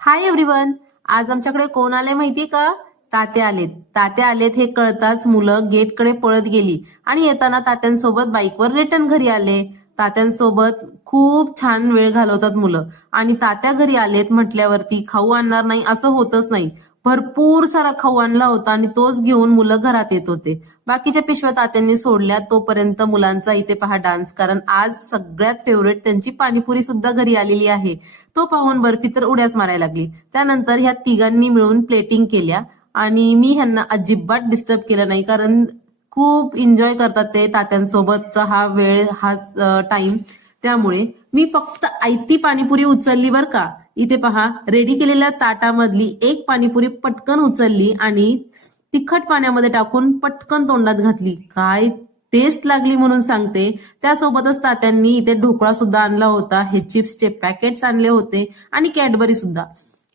Hi everyone. आज आमच्याकडे कोण आले माहितीये का? तात्या आलेत. तात्या आलेत हे कळताच मुलं गेटकडे पळत गेली आणि येताना तात्यांसोबत बाईकवर रिटर्न घरी आले. तात्यांसोबत खूप छान वेळ घालवतात मुलं. आणि तात्या घरी आलेत म्हटल्यावरती खाऊ आणणार नाही असं होतच नाही. भरपूर सारा खाऊ आणला होता आणि तोच घेऊन मुलं घरात येत होते. बाकीच्या पिशव्या तात्यांनी सोडल्या तोपर्यंत मुलांचा इथे पहा डान्स, कारण आज सगळ्यात फेवरेट त्यांची पाणीपुरी सुद्धा घरी आलेली आहे. तो पाहून बर्फी तर उड्याच मारायला लागली. त्यानंतर ह्या तिघांनी मिळून प्लेटिंग केल्या आणि मी ह्यांना अजिबात डिस्टर्ब केलं नाही, कारण खूप एन्जॉय करतात ते तात्यांसोबतचा हा वेळ, हा टाइम. त्यामुळे मी फक्त आयती पाणीपुरी उचलली बर का. इथे पहा, रेडी केलेल्या ताटामधली एक पाणीपुरी पटकन उचलली आणि तिखट पाण्यामध्ये टाकून पटकन तोंडात घातली. काय टेस्ट लागली म्हणून सांगते. त्यासोबतच तात्यांनी इथे ढोकळा सुद्धा आणला होता, हे चिप्सचे पॅकेट्स आणले होते आणि कॅडबरी सुद्धा.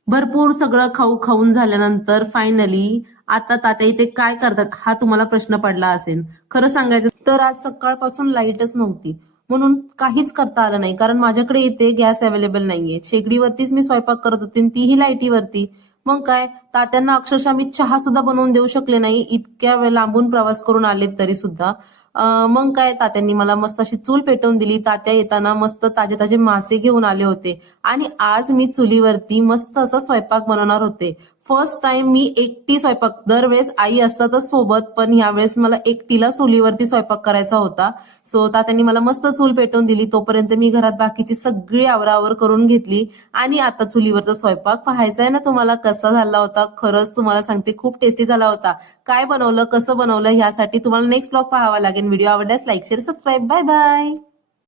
भरपूर सगळं खाऊ खाऊन झाल्यानंतर फायनली आता तात्या इथे काय करतात हा तुम्हाला प्रश्न पडला असेल. खरं सांगायचं तर आज सकाळपासून लाईटच नव्हती, म्हणून काहीच करता आलं नाही. कारण माझ्याकडे इथे गॅस अवेलेबल नाहीये. शेगडीवरतीच मी स्वयंपाक करत होते, तीही लाईटीवरती. मग काय, तात्यांना अक्षरशः मी चहा सुद्धा बनवून देऊ शकले नाही, इतक्या वेळ लांबून प्रवास करून आलेत तरी सुद्धा. मग काय, तात्यांनी मला मस्त अशी चूल पेटवून दिली. तात्या येताना मस्त ताजे ताजे मासे घेऊन आले होते आणि आज मी चुलीवरती मस्त असा स्वयंपाक बनवणार होते. फर्स्ट टाइम मी एकटी स्वयंपाक, दरवेळेस आई असतातच सोबत, पण यावेळेस मला एकटीला चुलीवरती स्वयंपाक करायचा होता. सो तात्यांनी मला मस्त चूल पेटवून दिली. तोपर्यंत मी घरात बाकीची सगळी आवरावर करून घेतली आणि आता चुलीवरचा स्वयंपाक पाहायचा आहे ना तुम्हाला कसा झाला होता. खरंच तुम्हाला सांगते खूप टेस्टी झाला होता. काय बनवलं, कसं बनवलं ह्यासाठी तुम्हाला नेक्स्ट ब्लॉग पाहावा लागेल. व्हिडिओ आवडल्यास like, share, subscribe. Bye bye.